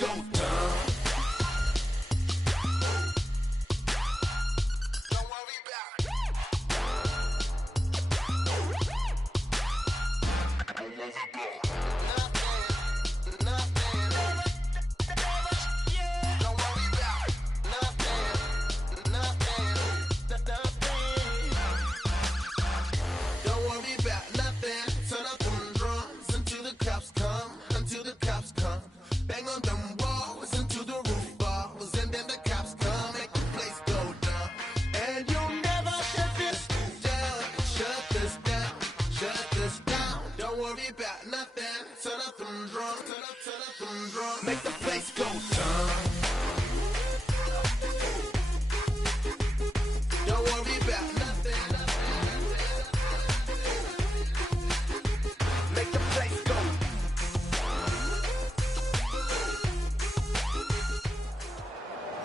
go down. Don't worry about it. Make the place go down. Don't worry about nothing. Make the place go.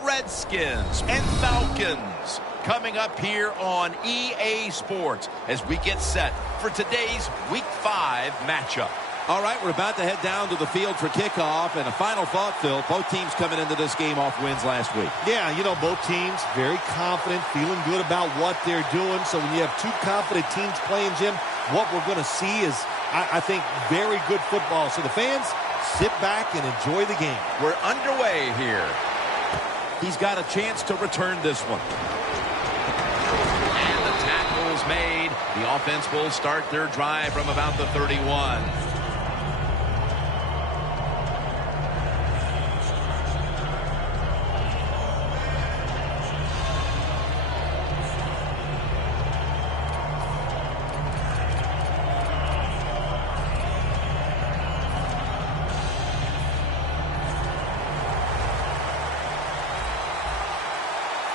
Redskins and Falcons coming up here on EA Sports as we get set for today's Week 5 matchup. All right, we're about to head down to the field for kickoff, and a final thought, Phil. Both teams coming into this game off wins last week. Yeah, you know, both teams very confident, feeling good about what they're doing. So when you have two confident teams playing, Jim, what we're going to see is, I think, very good football. So the fans, sit back and enjoy the game. We're underway here. He's got a chance to return this one. And the tackle's made. The offense will start their drive from about the 31.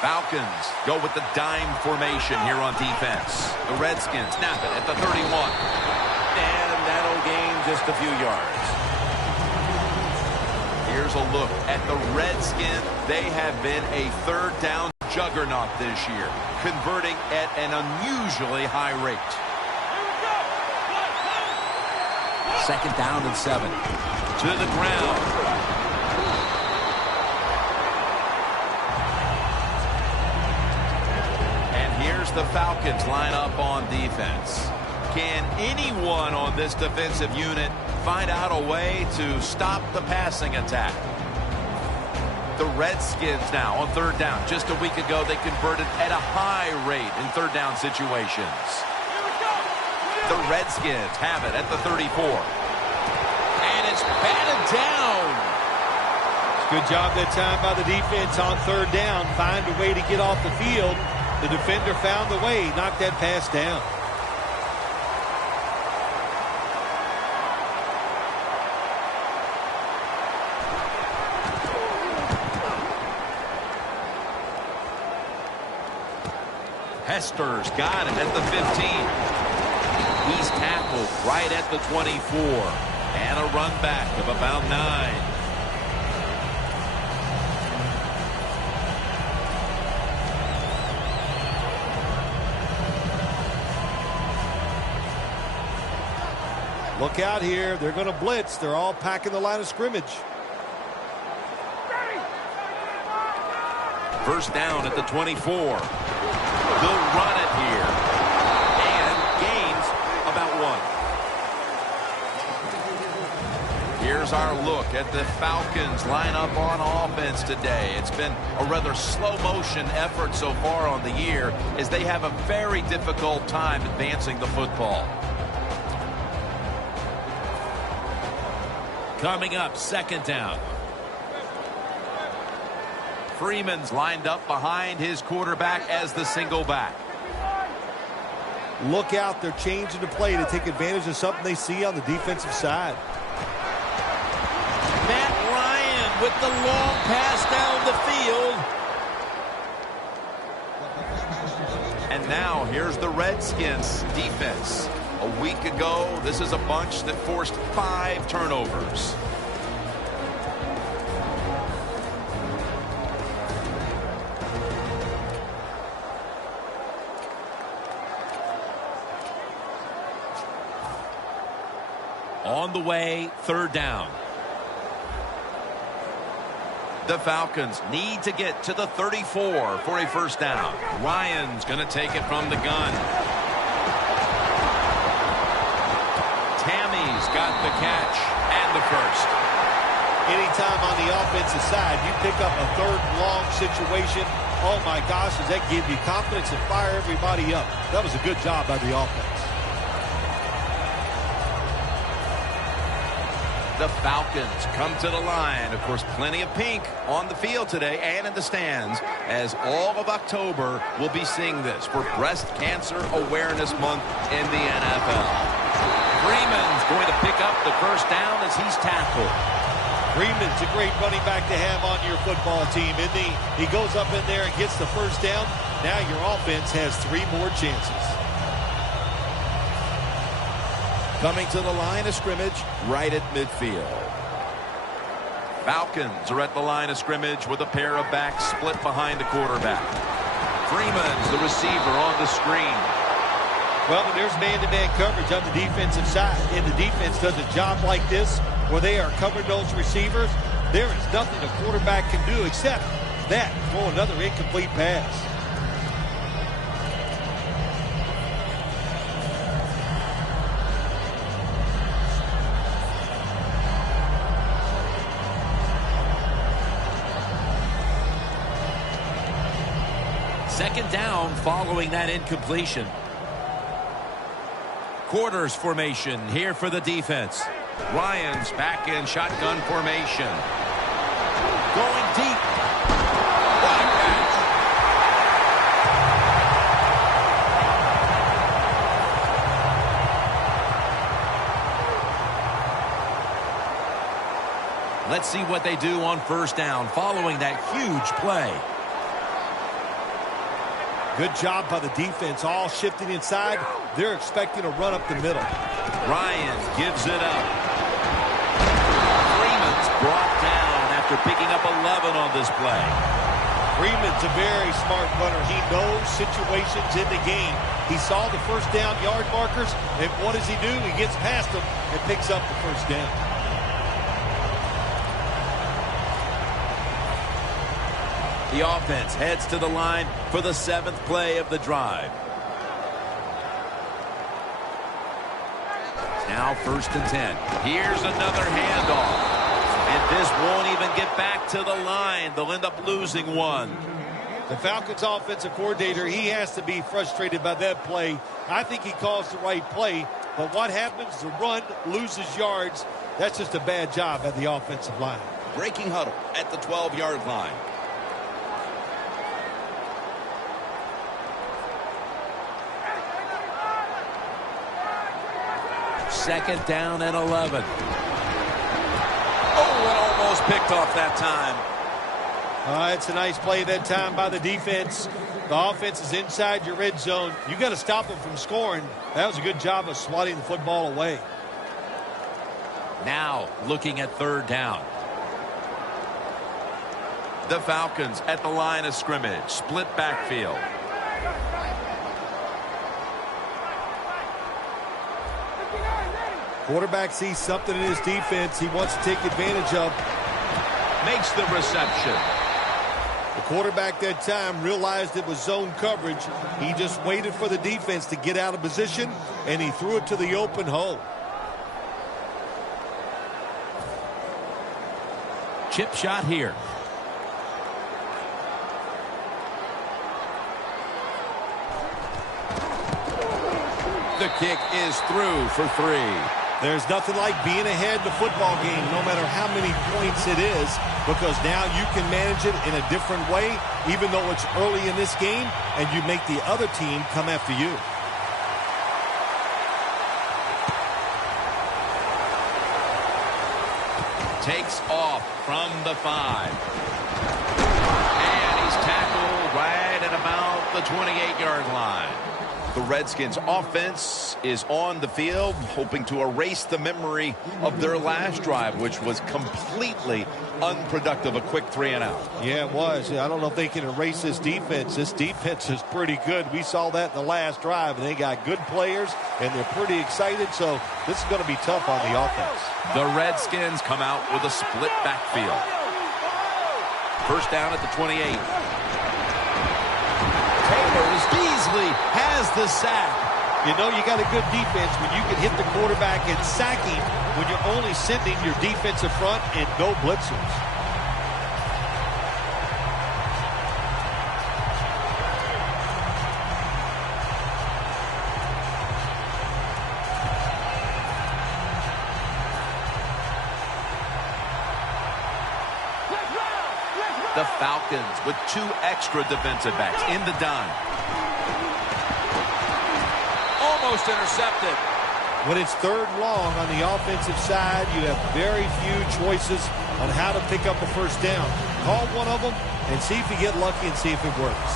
Falcons go with the dime formation here on defense. The Redskins snap it at the 31. And that'll gain just a few yards. Here's a look at the Redskins. They have been a third down juggernaut this year, converting at an unusually high rate. Second down and 7. To the ground. Here's the Falcons line up on defense. Can anyone on this defensive unit find out a way to stop the passing attack? The Redskins now on third down. Just a week ago, they converted at a high rate in third down situations. The Redskins have it at the 34. And it's batted down. Good job that time by the defense on third down. Find a way to get off the field. The defender found the way, knocked that pass down. Hester's got it at the 15. He's tackled right at the 24. And a run back of about 9. Look out here. They're going to blitz. They're all packing the line of scrimmage. First down at the 24. They'll run it here. And gains about 1. Here's our look at the Falcons lineup on offense today. It's been a rather slow motion effort so far on the year as they have a very difficult time advancing the football. Coming up, second down. Freeman's lined up behind his quarterback as the single back. Look out, they're changing the play to take advantage of something they see on the defensive side. Matt Ryan with the long pass down the field. And now here's the Redskins defense. A week ago, this is a bunch that forced 5 turnovers. On the way, third down. The Falcons need to get to the 34 for a first down. Ryan's going to take it from the gun. Tammy's got the catch and the first. Anytime on the offensive side, you pick up a third and long situation, oh my gosh, does that give you confidence and fire everybody up? That was a good job by the offense. The Falcons come to the line. Of course, plenty of pink on the field today and in the stands, as all of October will be seeing this for Breast Cancer Awareness Month in the NFL. Freeman's going to pick up the first down as he's tackled. Freeman's a great running back to have on your football team, isn't he? He goes up in there and gets the first down. Now your offense has 3 more chances. Coming to the line of scrimmage right at midfield. Falcons are at the line of scrimmage with a pair of backs split behind the quarterback. Freeman's the receiver on the screen. Well, when there's man-to-man coverage on the defensive side, and the defense does a job like this where they are covering those receivers, there is nothing a quarterback can do except that, throw another incomplete pass. Second down following that incompletion. Quarters formation here for the defense. Ryan's back in shotgun formation. Going deep. What a catch. Let's see what they do on first down following that huge play. Good job by the defense, all shifting inside. They're expecting a run up the middle. Ryan gives it up. Freeman's brought down after picking up 11 on this play. Freeman's a very smart runner. He knows situations in the game. He saw the first down yard markers, and what does he do? He gets past them and picks up the first down. The offense heads to the line for the 7th play of the drive. Now 1st and 10. Here's another handoff. And this won't even get back to the line. They'll end up losing one. The Falcons offensive coordinator, he has to be frustrated by that play. I think he calls the right play, but what happens? The run loses yards. That's just a bad job at the offensive line. Breaking huddle at the 12-yard line. Second down and 11. Oh, and almost picked off that time. It's a nice play that time by the defense. The offense is inside your red zone. You got to stop them from scoring. That was a good job of swatting the football away. Now looking at 3rd down. The Falcons at the line of scrimmage. Split backfield. Quarterback sees something in his defense he wants to take advantage of. Makes the reception. The quarterback that time realized it was zone coverage. He just waited for the defense to get out of position, and he threw it to the open hole. Chip shot here. The kick is through for 3. There's nothing like being ahead in the football game, no matter how many points it is, because now you can manage it in a different way, even though it's early in this game, and you make the other team come after you. Takes off from the 5. And he's tackled right at about the 28-yard line. The Redskins offense is on the field, hoping to erase the memory of their last drive, which was completely unproductive, a quick 3-and-out. Yeah, it was. I don't know if they can erase this defense. This defense is pretty good. We saw that in the last drive, and they got good players, and they're pretty excited, so this is going to be tough on the offense. The Redskins come out with a split backfield. First down at the 28. Taylor's Beasley has the sack. You know you got a good defense when you can hit the quarterback and sack him when you're only sending your defensive front and no blitzers. The Falcons with 2 extra defensive backs in the dime. Almost intercepted. When it's third and long on the offensive side, you have very few choices on how to pick up a first down. Call one of them and see if you get lucky and see if it works.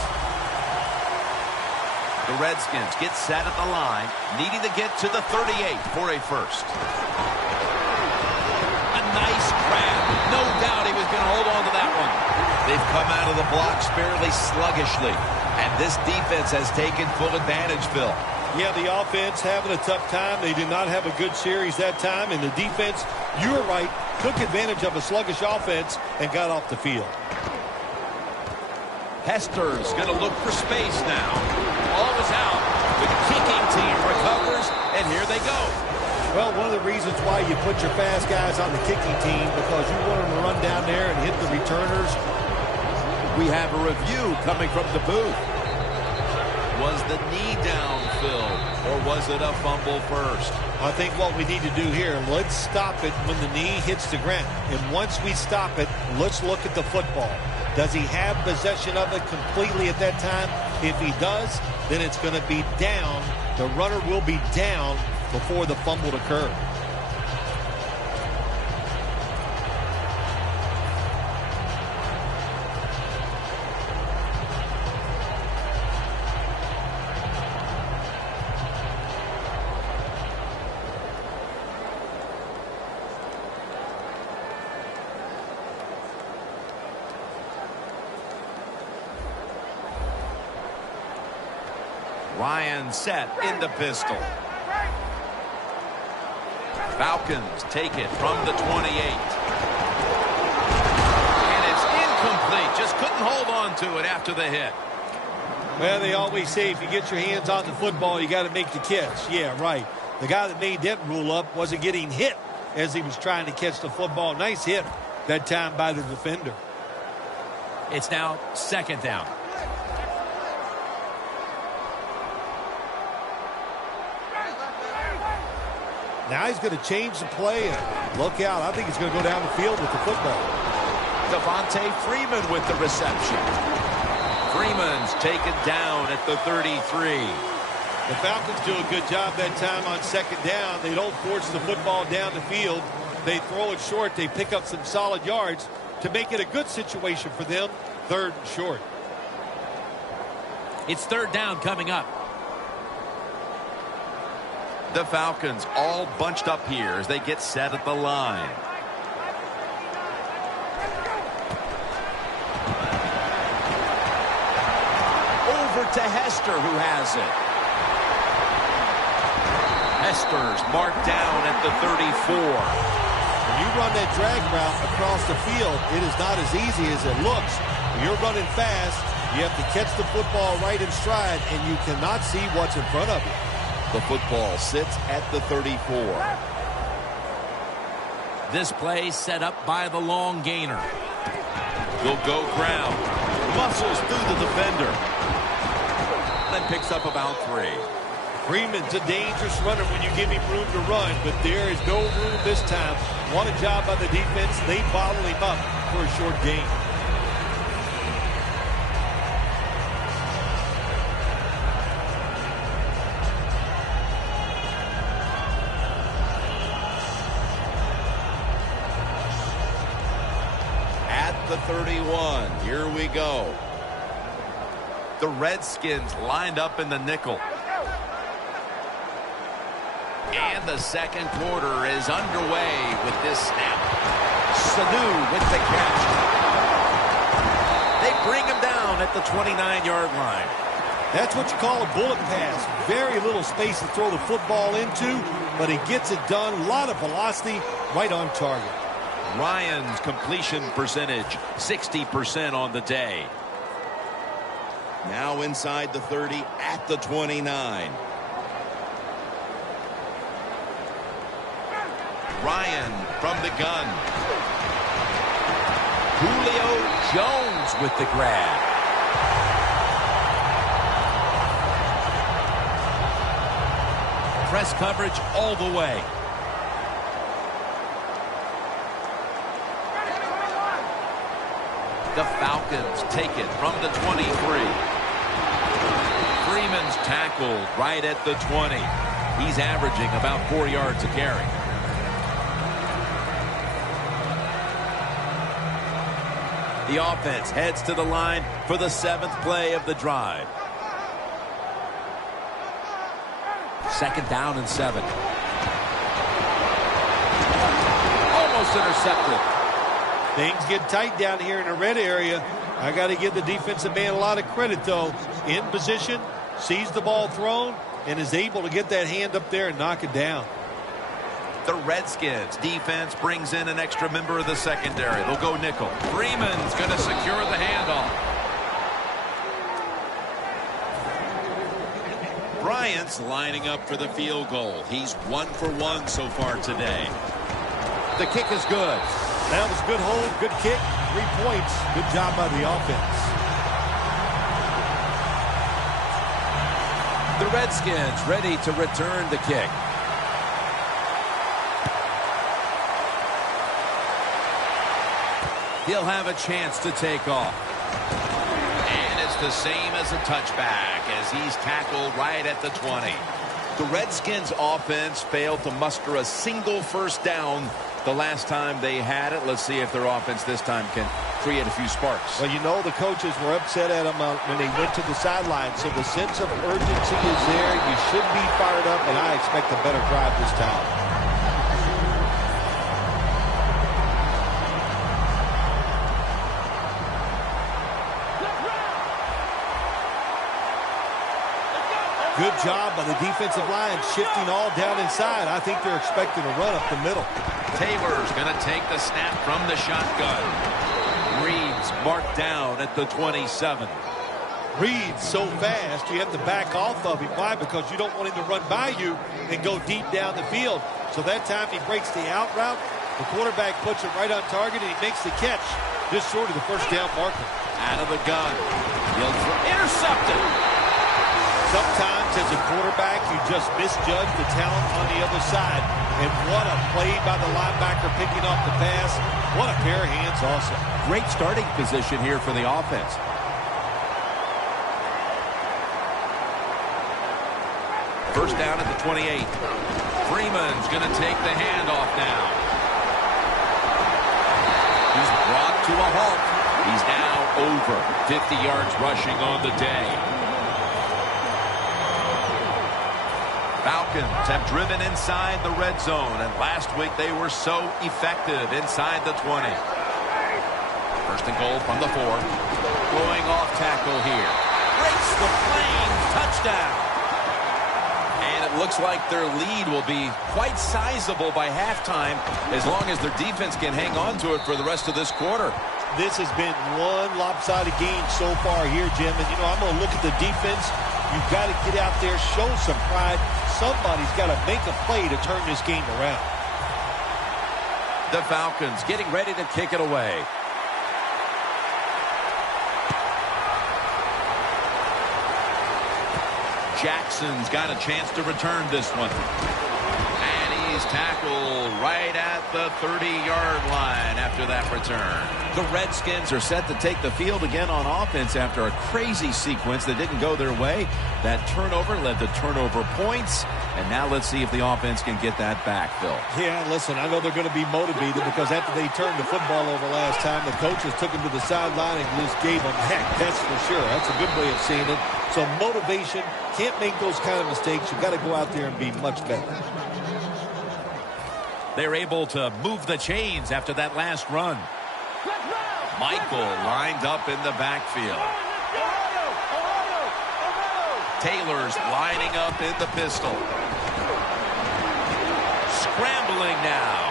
The Redskins get set at the line, needing to get to the 38 for a first. A nice grab. No doubt he was going to hold on to that one. They've come out of the blocks fairly sluggishly, and this defense has taken full advantage, Phil. Yeah, the offense having a tough time. They did not have a good series that time, and the defense, you were right, took advantage of a sluggish offense and got off the field. Hester's going to look for space now. Ball is out. The kicking team recovers, and here they go. Well, one of the reasons why you put your fast guys on the kicking team, because you want them to run down there and hit the returners. We have a review coming from the booth. Was the knee down, Phil, or was it a fumble first? I think what we need to do here, let's stop it when the knee hits the ground. And once we stop it, let's look at the football. Does he have possession of it completely at that time? If he does, then it's going to be down. The runner will be down before the fumble occurs. Ryan set in the pistol. Falcons take it from the 28. And it's incomplete. Just couldn't hold on to it after the hit. Well, they always say if you get your hands on the football, you got to make the catch. Yeah, right. The guy that made that rule up wasn't getting hit as he was trying to catch the football. Nice hit that time by the defender. It's now second down. Now he's going to change the play. And look out. I think he's going to go down the field with the football. Devontae Freeman with the reception. Freeman's taken down at the 33. The Falcons do a good job that time on second down. They don't force the football down the field. They throw it short. They pick up some solid yards to make it a good situation for them. Third and short. It's third down coming up. The Falcons all bunched up here as they get set at the line. Over to Hester, who has it. Hester's marked down at the 34. When you run that drag route across the field, it is not as easy as it looks. When you're running fast, you have to catch the football right in stride, and you cannot see what's in front of you. The football sits at the 34. This play set up by the long gainer. Will go ground. Muscles through the defender. Then picks up about 3. Freeman's a dangerous runner when you give him room to run, but there is no room this time. What a job by the defense. They bottle him up for a short gain. The 31. Here we go. The Redskins lined up in the nickel. And the second quarter is underway with this snap. Sanu with the catch. They bring him down at the 29-yard line. That's what you call a bullet pass. Very little space to throw the football into, but he gets it done. A lot of velocity right on target. Ryan's completion percentage, 60% on the day. Now inside the 30 at the 29. Ryan from the gun. Julio Jones with the grab. Press coverage all the way. The Falcons take it from the 23. Freeman's tackled right at the 20. He's averaging about 4 yards a carry. The offense heads to the line for the 7th play of the drive. 2nd down and 7. Almost intercepted. Things get tight down here in the red area. I got to give the defensive man a lot of credit, though. In position, sees the ball thrown, and is able to get that hand up there and knock it down. The Redskins defense brings in an extra member of the secondary. They'll go nickel. Freeman's going to secure the handoff. Bryant's lining up for the field goal. He's 1 for 1 so far today. The kick is good. That was good hold, good kick, 3 points. Good job by the offense. The Redskins ready to return the kick. He'll have a chance to take off. And it's the same as a touchback as he's tackled right at the 20. The Redskins offense failed to muster a single first down the last time they had it. Let's see if their offense this time can create a few sparks. Well, you know the coaches were upset at them when they went to the sideline, so the sense of urgency is there. You should be fired up, and I expect a better drive this time. Good job by the defensive line, shifting all down inside. I think they're expecting a run up the middle. Taylor's going to take the snap from the shotgun. Reed's marked down at the 27. Reed's so fast, you have to back off of him. Why? Because you don't want him to run by you and go deep down the field. So that time he breaks the out route. The quarterback puts it right on target, and he makes the catch just short of the first down marker. Out of the gun. Intercepted. Sometimes as a quarterback, you just misjudge the talent on the other side. And what a play by the linebacker picking off the pass. What a pair of hands also. Great starting position here for the offense. First down at the 28. Freeman's going to take the handoff now. He's brought to a halt. He's now over 50 yards rushing on the day. Falcons have driven inside the red zone, and last week they were so effective inside the 20. First and goal from the 4. Going off tackle here. Breaks the Flames. Touchdown. And it looks like their lead will be quite sizable by halftime as long as their defense can hang on to it for the rest of this quarter. This has been one lopsided game so far here, Jim. And, I'm going to look at the defense. You've got to get out there, show some pride. Somebody's got to make a play to turn this game around. The Falcons getting ready to kick it away. Jackson's got a chance to return this one. And he's tackled right at the 30-yard line after that return. The Redskins are set to take the field again on offense after a crazy sequence that didn't go their way. That turnover led to turnover points. And now let's see if the offense can get that back, Phil. Yeah, listen, I know they're going to be motivated because after they turned the football over last time, the coaches took them to the sideline and just gave them heck, that's for sure. That's a good way of seeing it. So motivation, can't make those kind of mistakes. You've got to go out there and be much better. They're able to move the chains after that last run. Michael lined up in the backfield. Taylor's lining up in the pistol. Scrambling now.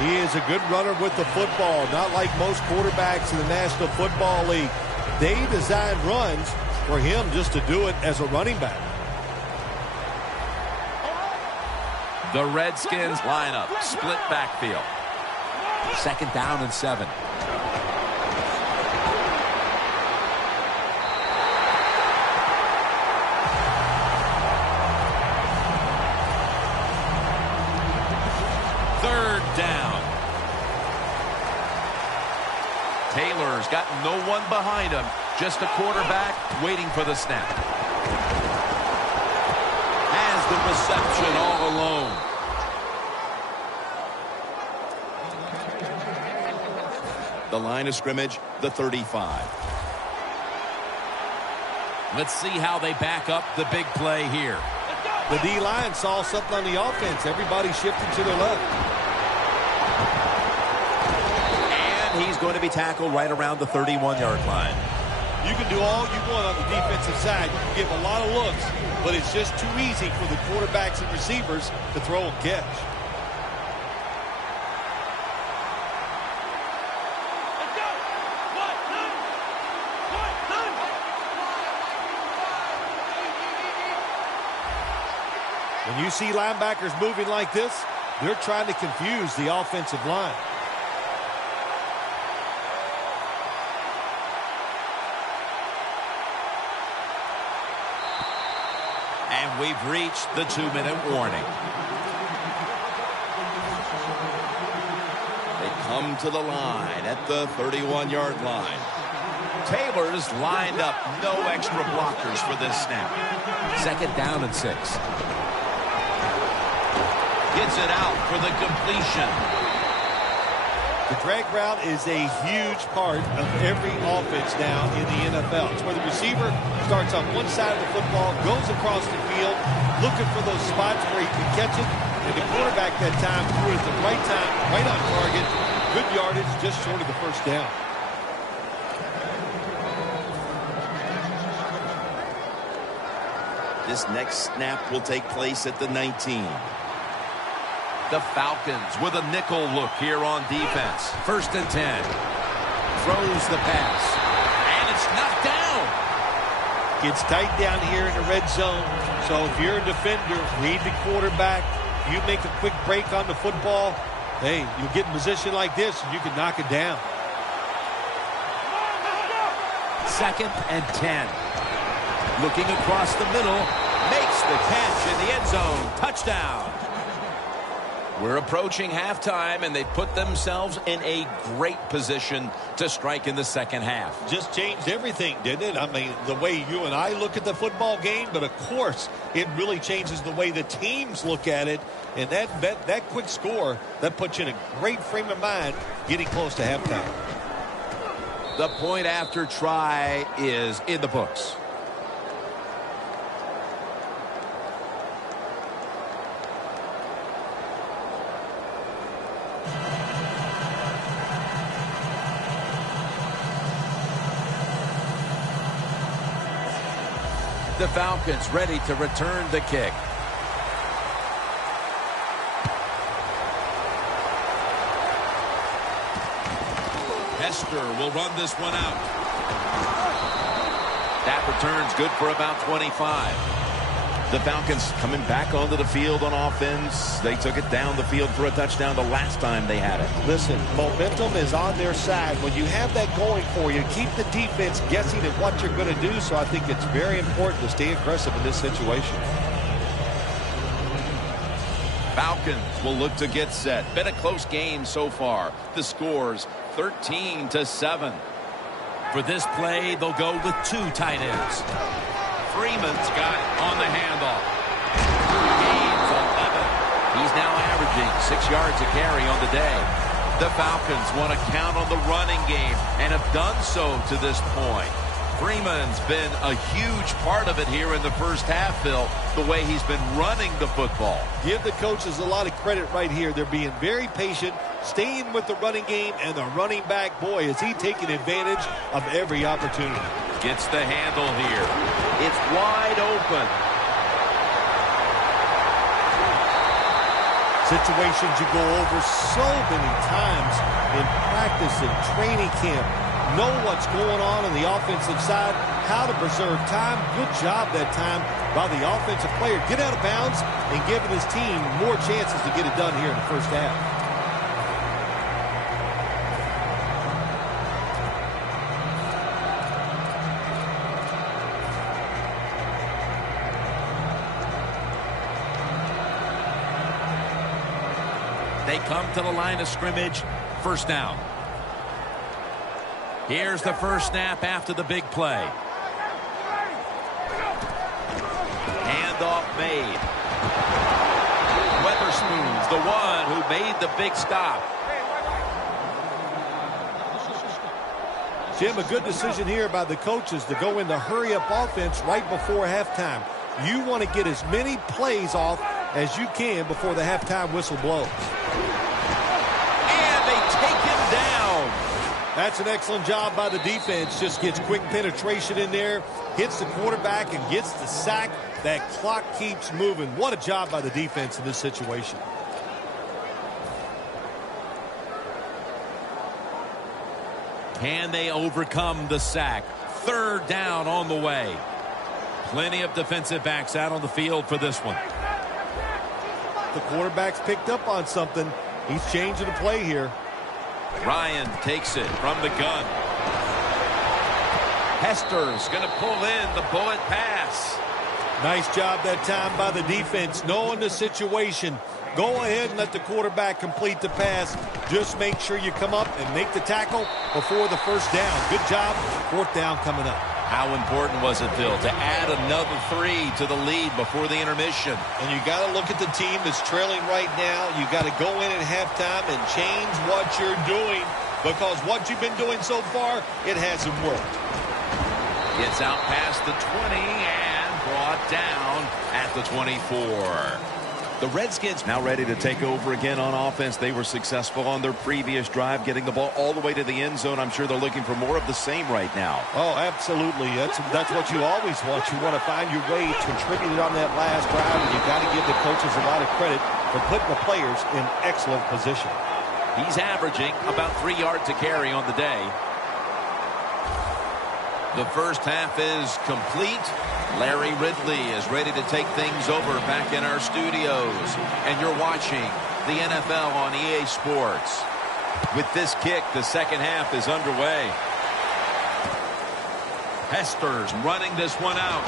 He is a good runner with the football, not like most quarterbacks in the National Football League. They design runs for him just to do it as a running back. The Redskins line up, split backfield. 2nd down and 7. Down. Taylor's got no one behind him, just a quarterback waiting for the snap. Has the reception all alone. The line of scrimmage, the 35. Let's see how they back up the big play here. The D-line saw something on the offense. Everybody shifted to their left. He's going to be tackled right around the 31-yard line. You can do all you want on the defensive side. You can give a lot of looks, but it's just too easy for the quarterbacks and receivers to throw and catch. When you see linebackers moving like this, they're trying to confuse the offensive line. And we've reached the 2-minute warning. They come to the line at the 31-yard line. Taylor's lined up, no extra blockers for this snap. 2nd down and 6. Gets it out for the completion. The drag route is a huge part of every offense now in the NFL. It's where the receiver starts on one side of the football, goes across the field, looking for those spots where he can catch it, and the quarterback that time threw it at the right time, right on target. Good yardage, just short of the first down. This next snap will take place at the 19. The Falcons with a nickel look here on defense. 1st and 10. Throws the pass. And it's knocked down. Gets tight down here in the red zone. So if you're a defender, read the quarterback. You make a quick break on the football. Hey, you'll get in position like this and you can knock it down. 2nd and 10. Looking across the middle. Makes the catch in the end zone. Touchdown. We're approaching halftime, and they've put themselves in a great position to strike in the second half. Just changed everything, didn't it? I mean, the way you and I look at the football game, but of course, it really changes the way the teams look at it. And that quick score, that puts you in a great frame of mind getting close to halftime. The point after try is in the books. The Falcons ready to return the kick. Hester will run this one out. That return's good for about 25. The Falcons coming back onto the field on offense. They took it down the field for a touchdown the last time they had it. Listen, momentum is on their side. When you have that going for you, keep the defense guessing at what you're going to do. So I think it's very important to stay aggressive in this situation. Falcons will look to get set. Been a close game so far. The score's 13-7. For this play, they'll go with 2 tight ends. Freeman's got it on the handoff. Gains 11. He's now averaging 6 yards a carry on the day. The Falcons want to count on the running game and have done so to this point. Freeman's been a huge part of it here in the first half, Phil, the way he's been running the football. Give the coaches a lot of credit right here. They're being very patient, staying with the running game, and the running back, boy, is he taking advantage of every opportunity. Gets the handle here. It's wide open. Situations you go over so many times in practice and training camp. Know what's going on the offensive side, how to preserve time. Good job that time by the offensive player. Get out of bounds and giving his team more chances to get it done here in the first half. They come to the line of scrimmage. First down. Here's the first snap after the big play. Handoff made. Weatherspoon's the one who made the big stop. Jim, a good decision here by the coaches to go in the hurry-up offense right before halftime. You want to get as many plays off as you can before the halftime whistle blows. And they take him down. That's an excellent job by the defense. Just gets quick penetration in there, hits the quarterback, and gets the sack. That clock keeps moving. What a job by the defense in this situation. Can they overcome the sack? Third down on the way. Plenty of defensive backs out on the field for this one. The quarterback's picked up on something. He's changing the play here. Ryan takes it from the gun. Hester's going to pull in the bullet pass. Nice job that time by the defense, knowing the situation. Go ahead and let the quarterback complete the pass. Just make sure you come up and make the tackle before the first down. Good job. Fourth down coming up. How important was it, Phil, to add another 3 to the lead before the intermission? And you got to look at the team that's trailing right now. You got to go in at halftime and change what you're doing, because what you've been doing so far, it hasn't worked. Gets out past the 20 and brought down at the 24. The Redskins now ready to take over again on offense. They were successful on their previous drive, getting the ball all the way to the end zone. I'm sure they're looking for more of the same right now. Oh, absolutely. That's what you always want. You want to find your way to contribute on that last drive, and you got to give the coaches a lot of credit for putting the players in excellent position. He's averaging about 3 yards a carry on the day. The first half is complete. Larry Ridley is ready to take things over back in our studios. And you're watching the NFL on EA Sports. With this kick, the second half is underway. Hester's running this one out.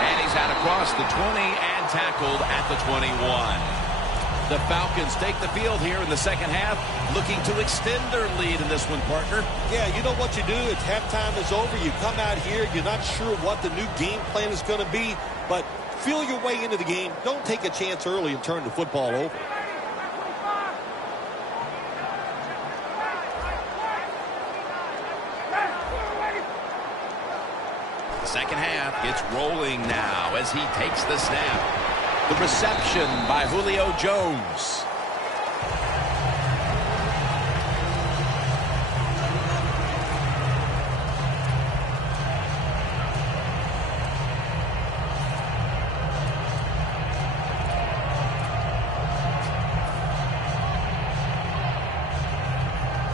And he's out across the 20 and tackled at the 21. The Falcons take the field here in the second half, looking to extend their lead in this one, partner. Yeah, you know what you do? It's halftime is over. You come out here. You're not sure what the new game plan is going to be, but feel your way into the game. Don't take a chance early and turn the football over. The second half gets rolling now as he takes the snap. The reception by Julio Jones.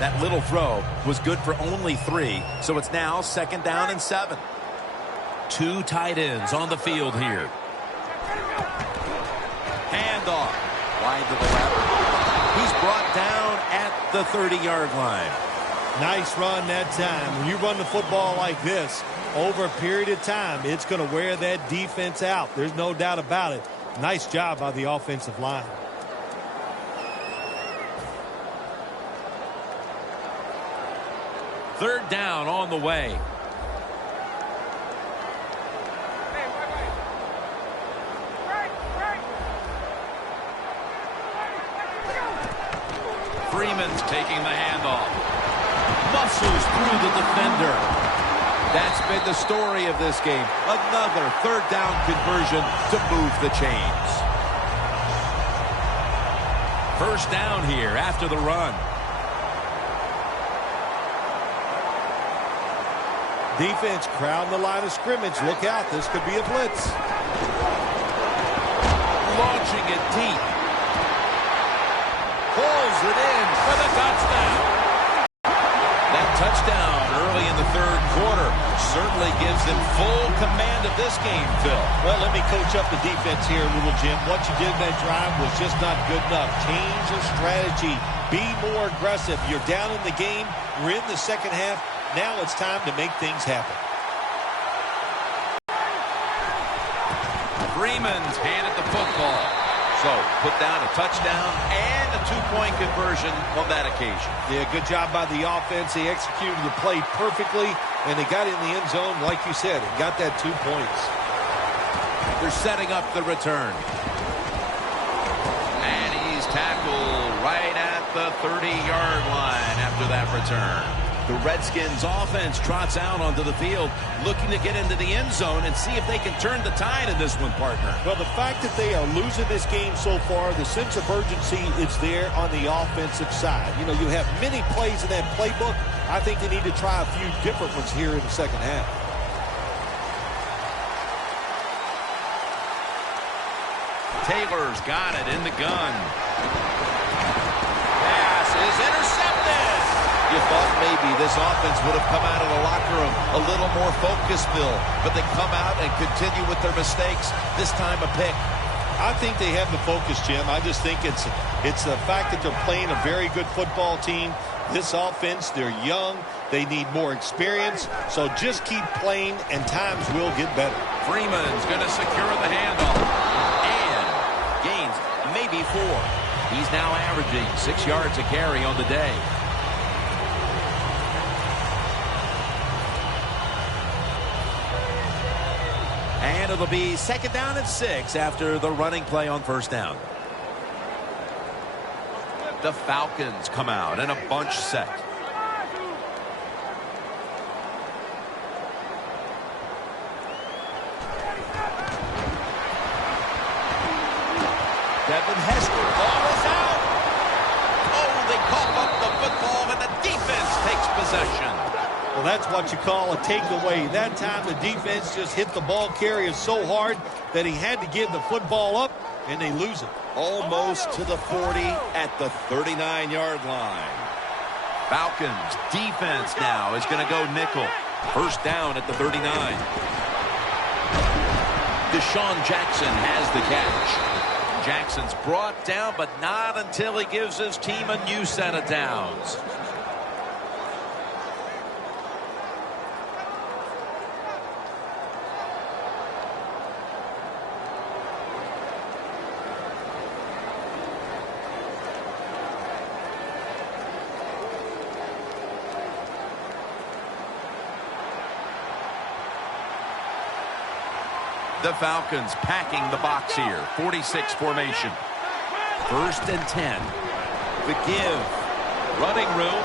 That little throw was good for only 3, so it's now second down and 7. 2 tight ends on the field here. Handoff. Wide to the left. He's brought down at the 30-yard line. Nice run that time. When you run the football like this, over a period of time, it's going to wear that defense out. There's no doubt about it. Nice job by the offensive line. Third down on the way. Freeman's taking the handoff. Muscles through the defender. That's been the story of this game. Another third down conversion to move the chains. First down here after the run. Defense crowding the line of scrimmage. Look out. This could be a blitz. Launching it deep. touchdown early in the third quarter. Certainly gives them full command of this game, Phil. Well, let me coach up the defense here a little, Jim. What you did in that drive was just not good enough. Change your strategy. Be more aggressive. You're down in the game. We're in the second half. Now it's time to make things happen. Freeman's handed the football. So, put down a touchdown and a two-point conversion on that occasion. Yeah, good job by the offense. They executed the play perfectly, and they got in the end zone, like you said, and got that 2 points. They're setting up the return. And he's tackled right at the 30-yard line after that return. The Redskins offense trots out onto the field, looking to get into the end zone and see if they can turn the tide in this one, partner. Well, the fact that they are losing this game so far, the sense of urgency is there on the offensive side. You know, you have many plays in that playbook. I think they need to try a few different ones here in the second half. Taylor's got it in the gun. Pass is intercepted. You thought maybe this offense would have come out of the locker room a little more focused, Bill, but they come out and continue with their mistakes. This time a pick. I think they have the focus, Jim. I just think it's the fact that they're playing a very good football team. This offense, they're young. They need more experience. So just keep playing, and times will get better. Freeman's going to secure the handoff. And gains maybe 4. He's now averaging 6 yards a carry on the day. And it'll be second down and 6 after the running play on first down. The Falcons come out in a bunch set. Devin Hester, ball is out. Oh, they cough up the football and the defense takes possession. Well, that's what you call a takeaway. That time the defense just hit the ball carrier so hard that he had to give the football up, and they lose it. Almost to the 40 at the 39-yard line. Falcons defense now is going to go nickel. First down at the 39. Deshaun Jackson has the catch. Jackson's brought down, but not until he gives his team a new set of downs. The Falcons packing the box here. 46 formation. First and 10. The give. Running room.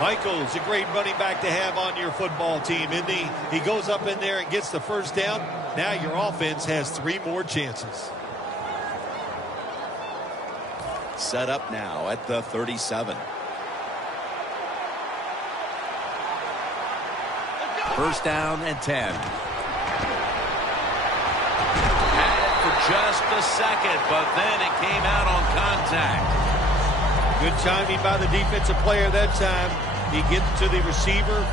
Michael's a great running back to have on your football team, isn't he? He goes up in there and gets the first down. Now your offense has 3 more chances. Set up now at the 37. First down and 10. Had it for just a second, but then it came out on contact. Good timing by the defensive player that time. He gets to the receiver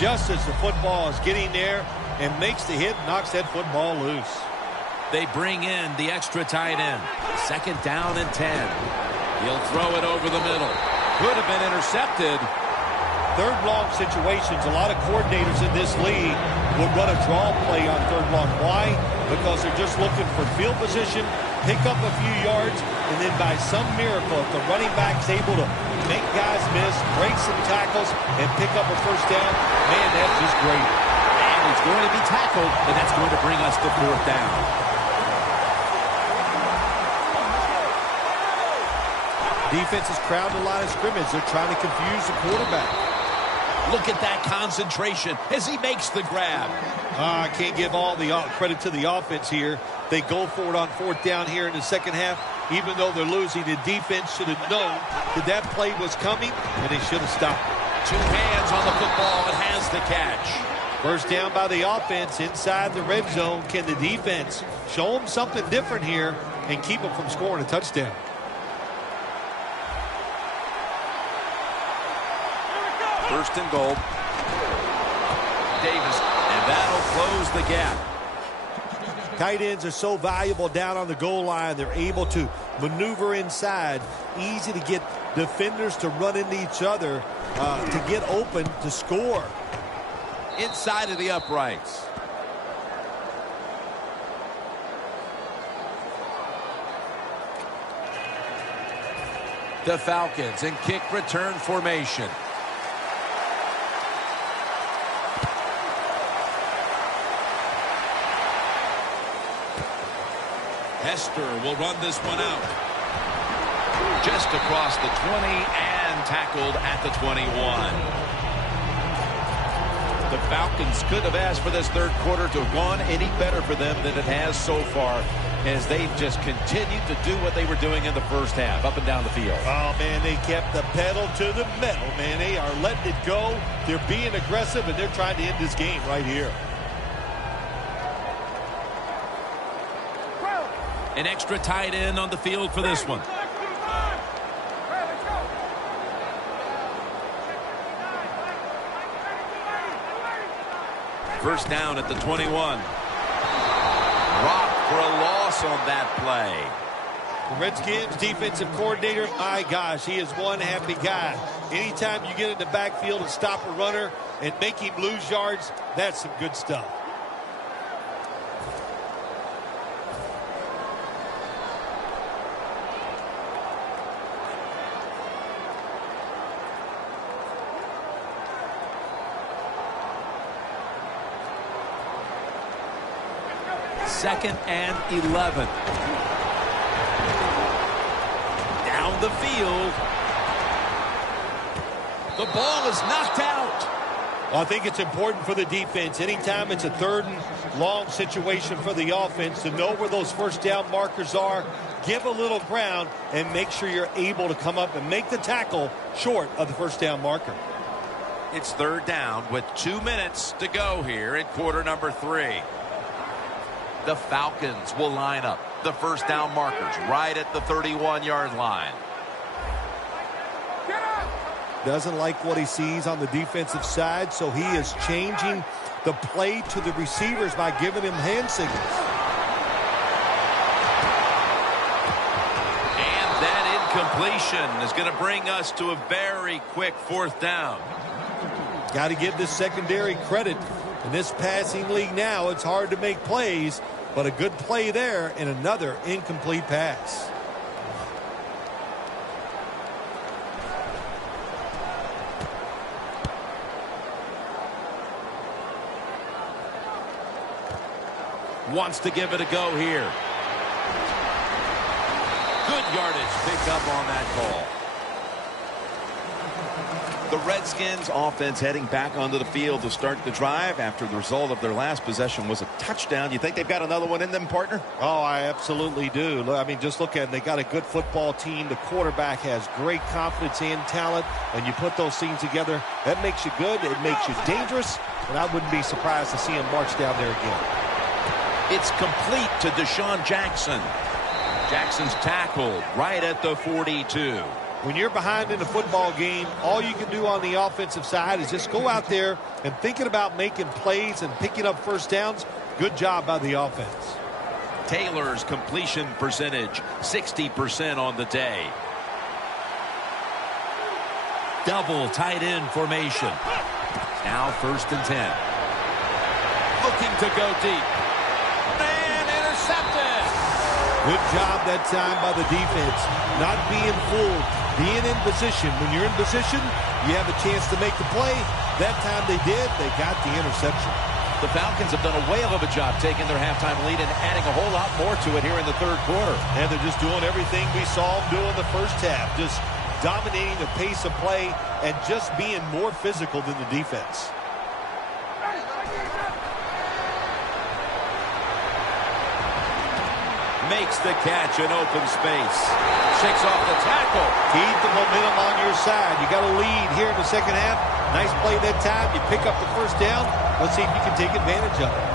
just as the football is getting there and makes the hit, knocks that football loose. They bring in the extra tight end. Second down and 10. He'll throw it over the middle. Could have been intercepted. Third long situations, a lot of coordinators in this league would run a draw play on third long. Why? Because they're just looking for field position, pick up a few yards, and then by some miracle, if the running back's able to make guys miss, break some tackles, and pick up a first down, man, that's just great. And he's going to be tackled, and that's going to bring us to fourth down. Defense is crowding the line of scrimmage. They're trying to confuse the quarterback. Look at that concentration as he makes the grab. I can't give all the credit to the offense here. They go for it on fourth down here in the second half. Even though they're losing, the defense should have known that that play was coming, and they should have stopped it. 2 hands on the football and has the catch. First down by the offense inside the red zone. Can the defense show them something different here and keep them from scoring a touchdown? First and goal. Davis, and that'll close the gap. Tight ends are so valuable down on the goal line. They're able to maneuver inside. Easy to get defenders to run into each other to get open to score. Inside of the uprights. The Falcons in kick return formation. Hester will run this one out. Just across the 20 and tackled at the 21. The Falcons could have asked for this third quarter to have gone any better for them than it has so far, as they've just continued to do what they were doing in the first half, up and down the field. Oh, man, they kept the pedal to the metal, man. They are letting it go. They're being aggressive, and they're trying to end this game right here. An extra tight end on the field for this one. First down at the 21. Rock for a loss on that play. The Redskins defensive coordinator, my gosh, he is one happy guy. Anytime you get in the backfield and stop a runner and make him lose yards, that's some good stuff. Second and 11. Down the field. The ball is knocked out. Well, I think it's important for the defense. Anytime it's a third and long situation for the offense, to know where those first down markers are, give a little ground, and make sure you're able to come up and make the tackle short of the first down marker. It's third down with 2 minutes to go here in quarter number 3. The Falcons will line up the first down markers right at the 31-yard line. Doesn't like what he sees on the defensive side, so he is changing the play to the receivers by giving him hand signals. And that incompletion is going to bring us to a very quick fourth down. Got to give this secondary credit. In this passing league now, it's hard to make plays, but a good play there and another incomplete pass. Wants to give it a go here. Good yardage pick up on that call. The Redskins offense heading back onto the field to start the drive after the result of their last possession was a touchdown. You think they've got another one in them, partner? Oh, I absolutely do. I mean, just look at it. They got a good football team. The quarterback has great confidence and talent. And you put those things together, that makes you good. It makes you dangerous. And I wouldn't be surprised to see him march down there again. It's complete to Deshaun Jackson. Jackson's tackled right at the 42. When you're behind in a football game, all you can do on the offensive side is just go out there and thinking about making plays and picking up first downs. Good job by the offense. Taylor's completion percentage, 60% on the day. Double tight end formation. Now first and 10. Looking to go deep. And intercepted. Good job that time by the defense. Not being fooled. Being in position. When you're in position, you have a chance to make the play. That time they did. They got the interception. The Falcons have done a whale of a job taking their halftime lead and adding a whole lot more to it here in the third quarter. And they're just doing everything we saw them do in the first half. Just dominating the pace of play and just being more physical than the defense. Makes the catch in open space. Shakes off the tackle. Keep the momentum on your side. You got a lead here in the second half. Nice play that time. You pick up the first down. Let's see if you can take advantage of it.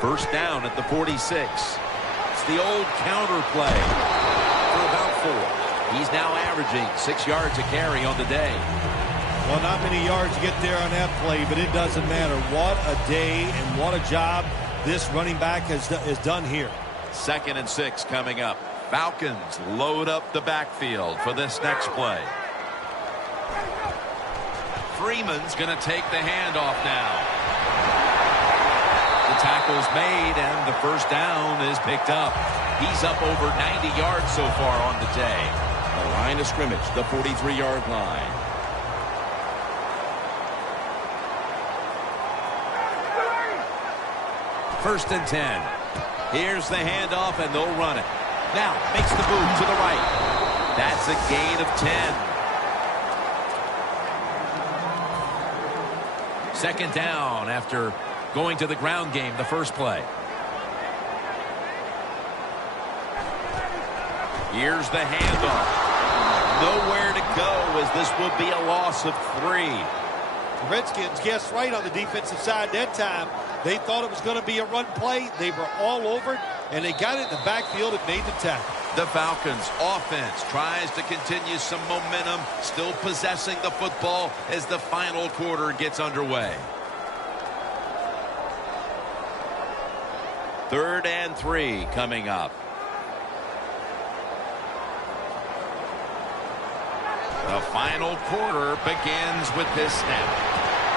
First down at the 46. It's the old counter play for about 4. He's now averaging 6 yards a carry on the day. Well, not many yards to get there on that play, but it doesn't matter. What a day and what a job this running back has done here. 2nd and 6 coming up. Falcons load up the backfield for this next play. Freeman's going to take the handoff now. The tackle's made, and the first down is picked up. He's up over 90 yards so far on the day. The line of scrimmage, the 43-yard line. First and 10. Here's the handoff, and they'll run it. Now makes the move to the right. That's a gain of 10. Second down after going to the ground game the first play. Here's the handoff. Nowhere to go, as this will be a loss of 3. The Redskins guessed right on the defensive side that time. They thought it was going to be a run play. They were all over it, and they got it in the backfield and made the tackle. The Falcons offense tries to continue some momentum, still possessing the football as the final quarter gets underway. 3rd and 3 coming up. The final quarter begins with this snap.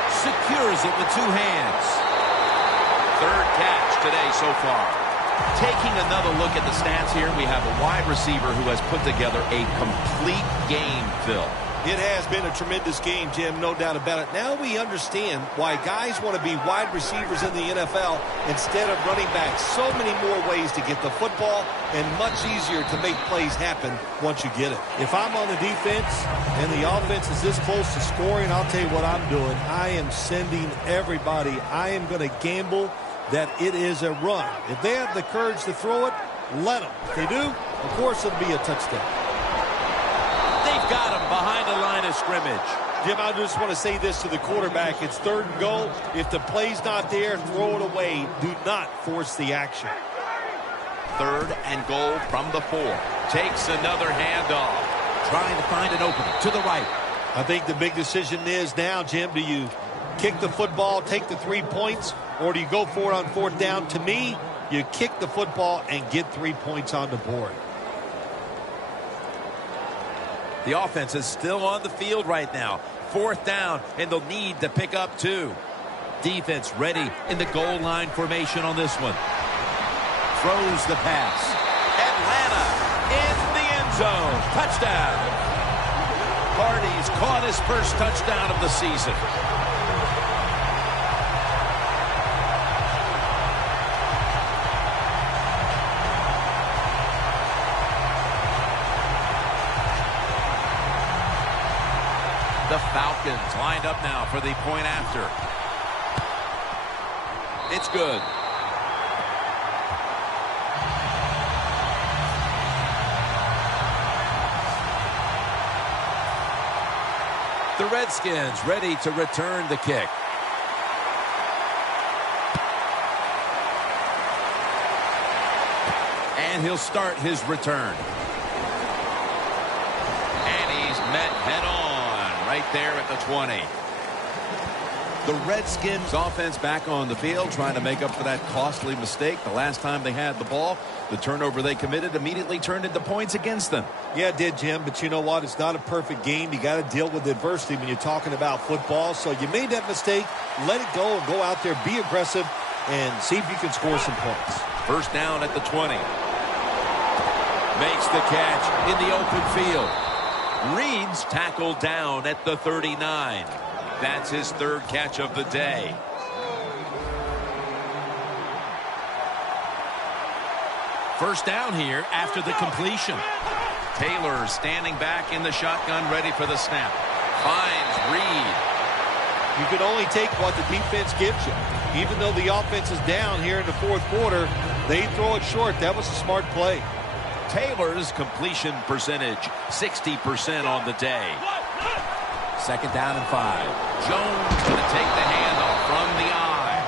Secures it with 2 hands. 3rd catch today so far. Taking another look at the stats here, we have a wide receiver who has put together a complete game, Phil. It has been a tremendous game, Jim, no doubt about it. Now we understand why guys want to be wide receivers in the NFL instead of running backs. So many more ways to get the football and much easier to make plays happen once you get it. If I'm on the defense and the offense is this close to scoring, I'll tell you what I'm doing. I am sending everybody. I am going to gamble that it is a run. If they have the courage to throw it, let them. If they do, of course it'll be a touchdown. They've got him behind the line of scrimmage. Jim, I just want to say this to the quarterback. It's 3rd and goal. If the play's not there, throw it away. Do not force the action. 3rd and goal from the 4. Takes another handoff. Trying to find an opening to the right. I think the big decision is now, Jim, do you kick the football, take the 3 points, or do you go for it on 4th down? To me, you kick the football and get 3 points on the board. The offense is still on the field right now. 4th down, and they'll need to pick up 2. Defense ready in the goal line formation on this one. Throws the pass. Atlanta in the end zone. Touchdown. Hardy's caught his first touchdown of the season. The Falcons lined up now for the point after. It's good. The Redskins ready to return the kick. And he'll start his return. And he's met head on. Right there at the 20. The Redskins offense back on the field trying to make up for that costly mistake. The last time they had the ball, the turnover they committed immediately turned into points against them. Yeah, it did, Jim, but you know what? It's not a perfect game. You got to deal with adversity when you're talking about football. So you made that mistake. Let it go and go out there, be aggressive, and see if you can score some points. First down at the 20. Makes the catch in the open field. Reed's tackled down at the 39. That's his 3rd catch of the day. First down here after the completion. Taylor standing back in the shotgun, ready for the snap. Finds Reed. You can only take what the defense gives you. Even though the offense is down here in the 4th quarter, they throw it short. That was a smart play. Taylor's completion percentage, 60% on the day. 2nd down and 5. Jones going to take the handoff from the eye.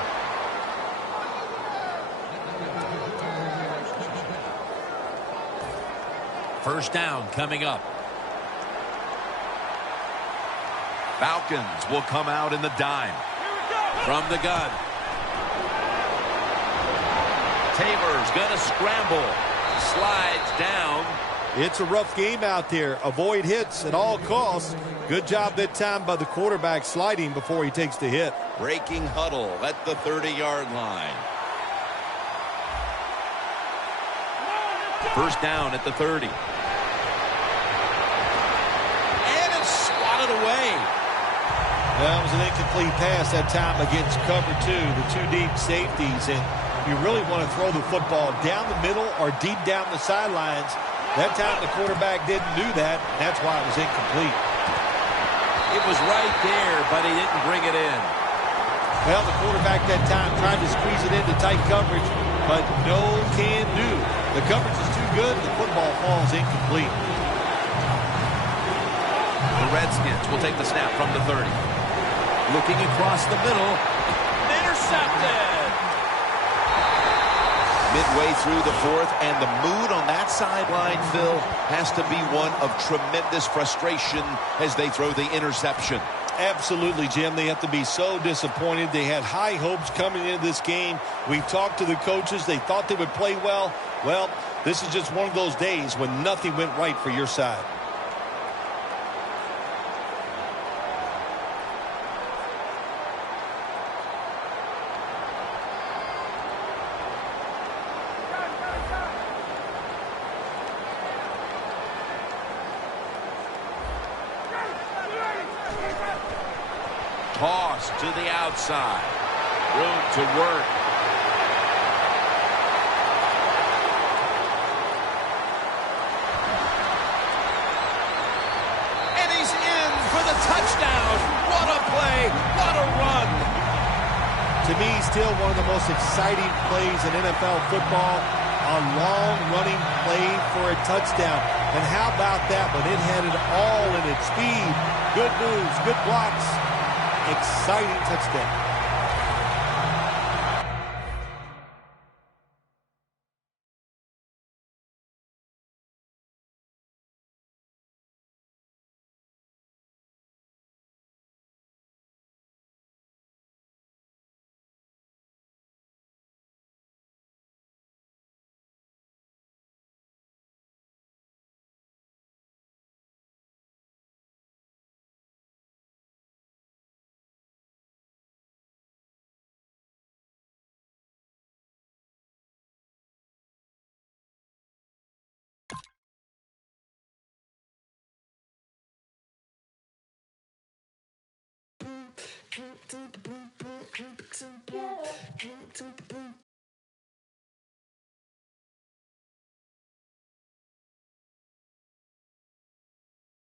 First down coming up. Falcons will come out in the dime. From the gun. Taylor's going to scramble. Slides down. It's a rough game out there. Avoid hits at all costs. Good job that time by the quarterback sliding before he takes the hit. Breaking huddle at the 30-yard line. First down at the 30. And it's swatted away. That was an incomplete pass that time against cover two, the two deep safeties. And you really want to throw the football down the middle or deep down the sidelines. That time the quarterback didn't do that. That's why it was incomplete. It was right there, but he didn't bring it in. Well, the quarterback that time tried to squeeze it into tight coverage, but no can do. The coverage is too good, and the football falls incomplete. The Redskins will take the snap from the 30. Looking across the middle. Intercepted! Midway through the fourth, and the mood on that sideline, Phil, has to be one of tremendous frustration as they throw the interception. Absolutely, Jim. They have to be so disappointed. They had high hopes coming into this game. We've talked to the coaches. They thought they would play well. Well, this is just one of those days when nothing went right for your side. Toss to the outside. Room to work. And he's in for the touchdown. What a play. What a run. To me, still one of the most exciting plays in NFL football. A long-running play for a touchdown. And how about that when it had it all in its speed? Good moves, good blocks. Exciting touchdown.